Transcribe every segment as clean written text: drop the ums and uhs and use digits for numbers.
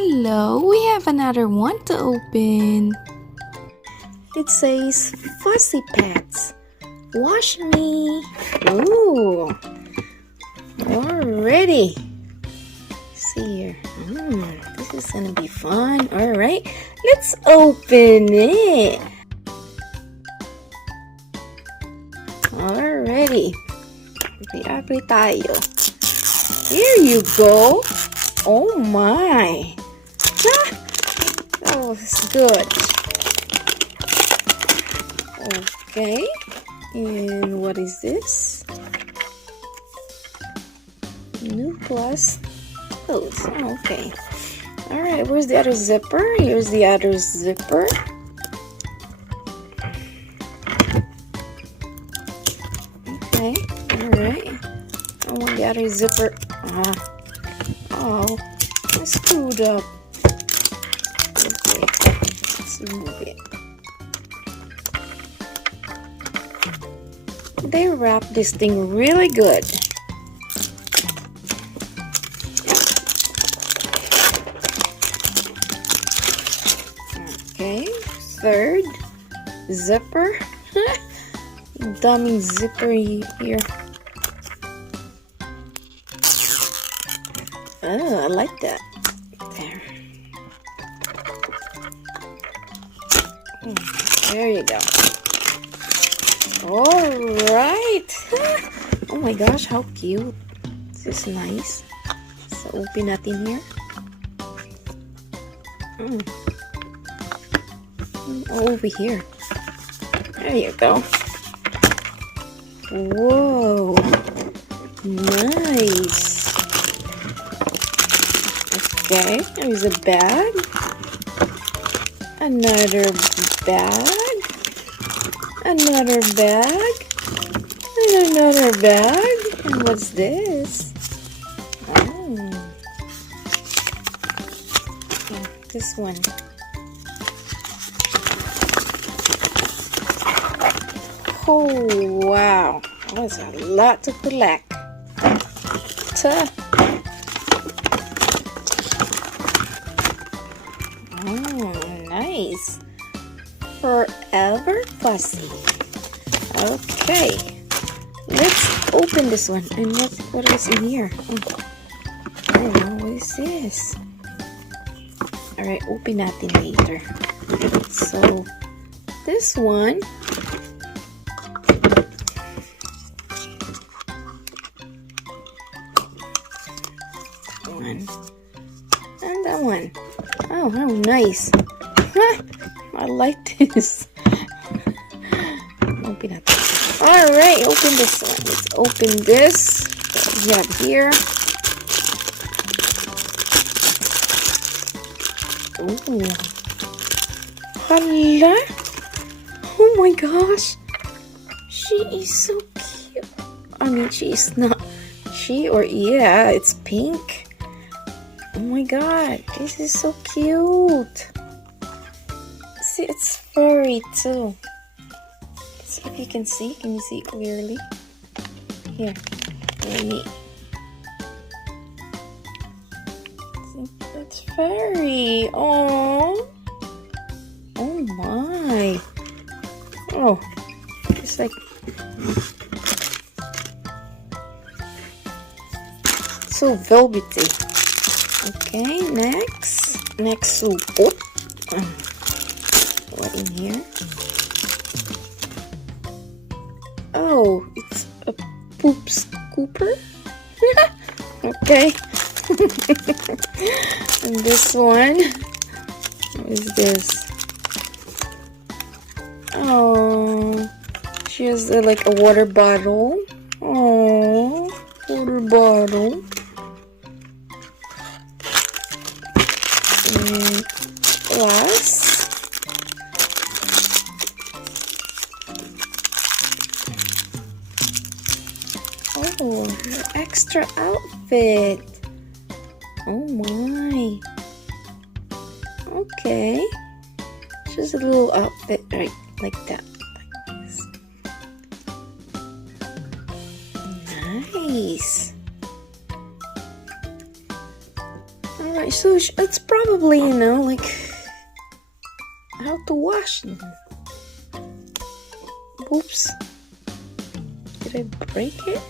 Hello, we have another one to open. It says Fussy Pets. Wash me. Ooh, already. See here. This is gonna be fun. All right, let's open it. Already. Abri tayo. Here you go. Oh my. Ah, that was good. Okay. And what is this? New plus clothes. Oh, okay. Alright, where's the other zipper? Here's the other zipper. Okay, alright. I want the other zipper. Oh, I screwed up. Okay, let's move it. They wrap this thing really good. Okay, third zipper. Dummy zipper here. Oh, I like that. There. There you go. Alright. Oh my gosh, how cute. This is nice. So, open natin here. Over here. There you go. Whoa. Nice. Okay, there's a bag. Another bag. Another bag. And another bag. And what's this? Oh. This one. Oh, wow. That's a lot to collect. Nice. Forever Fussy. Okay. Let's open this one. And what is in here? I don't know. What is this? Alright, open natin later. So, this one. And that one. Oh, how nice. I like this. Open it. Alright, open this one. Let's open this. What we have here. Ooh. Hala. Oh my gosh. She is so cute. I mean, she is not. Yeah, it's pink. Oh my god, this is so cute. See, it's furry too. See if you can see. Can you see clearly? Here, let me. See, it's furry. Oh my. Oh, it's like. So velvety. Okay, next support. What in here? Oh, it's a poop scooper. Okay. And this one, what is this? Oh, she has like a water bottle. Oh, water bottle. Glass. Oh, the extra outfit. Oh my. Okay. Just a little outfit, right? Like that. Like this. Nice. Alright, so it's probably, you know, like how to wash them. Oops. Did I break it?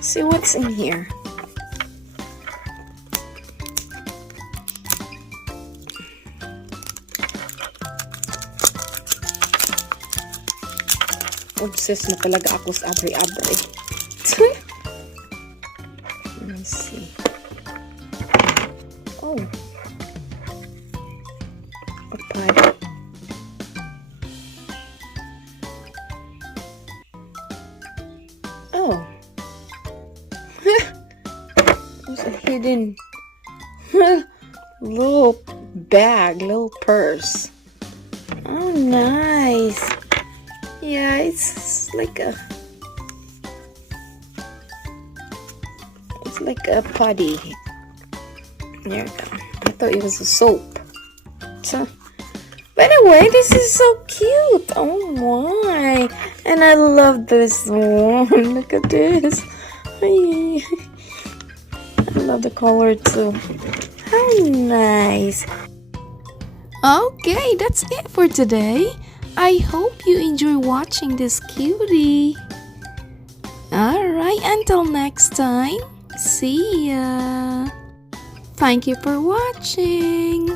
See what's in here. Obsessed na talaga ako sa abri-abri. Let me see. Oh. A pad. Oh. There's a hidden little bag, little purse. Oh, nice. Yeah, it's like a putty. There we go. I thought it was a soap. So, but anyway, this is so cute. Oh my. And I love this one. Look at this. I love the color too. How nice. Okay, that's it for today. I hope you enjoy watching this cutie. Alright, until next time, see ya. Thank you for watching.